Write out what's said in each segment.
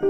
To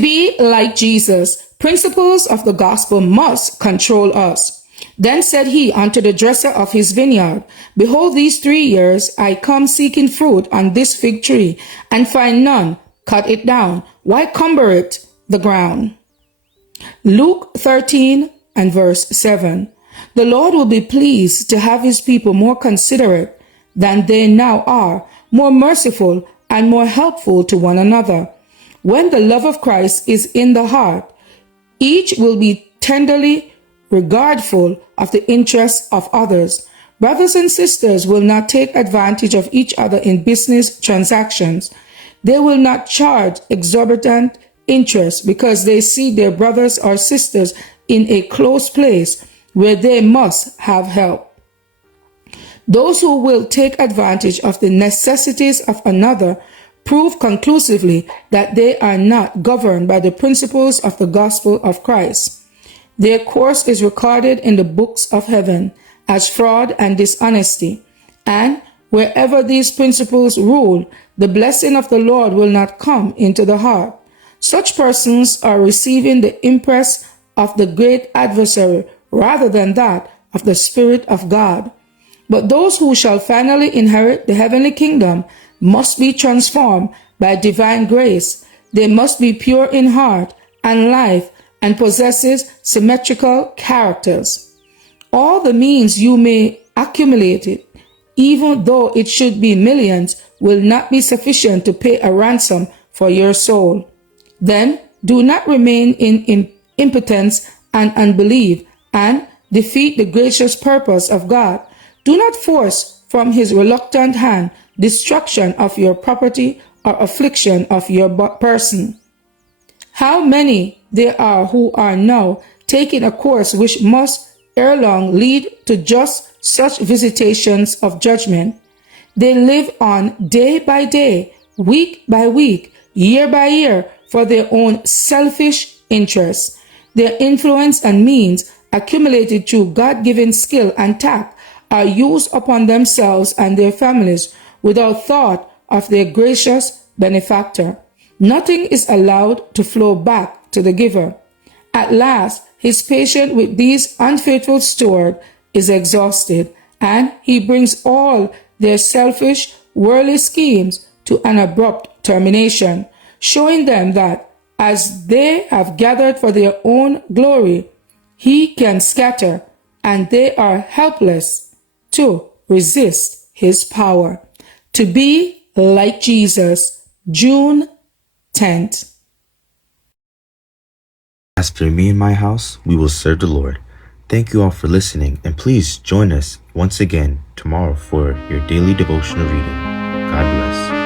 be like Jesus, principles of the gospel must control us. Then said he unto the dresser of his vineyard, Behold, these 3 years I come seeking fruit on this fig tree, and find none. Cut it down. Why cumber it the ground? Luke 13 and verse 7. The Lord will be pleased to have his people more considerate than they now are, more merciful and more helpful to one another. When the love of Christ is in the heart, each will be tenderly regardful of the interests of others. Brothers and sisters will not take advantage of each other in business transactions. They will not charge exorbitant interest because they see their brothers or sisters in a close place where they must have help. Those who will take advantage of the necessities of another prove conclusively that they are not governed by the principles of the gospel of Christ. Their course is recorded in the books of heaven as fraud and dishonesty, and wherever these principles rule, the blessing of the Lord will not come into the heart. Such persons are receiving the impress of the great adversary rather than that of the Spirit of God. But those who shall finally inherit the heavenly kingdom must be transformed by divine grace. They must be pure in heart and life and possesses symmetrical characters. All the means you may accumulate it, even though it should be millions, will not be sufficient to pay a ransom for your soul. Then do not remain in impotence and unbelief and defeat the gracious purpose of God. Do not force from his reluctant hand destruction of your property or affliction of your person. How many there are who are now taking a course which must ere long lead to just such visitations of judgment. They live on day by day, week by week, year by year for their own selfish interests. Their influence and means accumulated through God-given skill and tact are used upon themselves and their families without thought of their gracious benefactor. Nothing is allowed to flow back to the giver. At last, his patience with these unfaithful stewards is exhausted, and he brings all their selfish, worldly schemes to an abrupt termination, showing them that as they have gathered for their own glory, he can scatter, and they are helpless to resist his power. To be like Jesus, June 10th. As for me and my house, we will serve the Lord. Thank you all for listening, and please join us once again tomorrow for your daily devotional reading. God bless.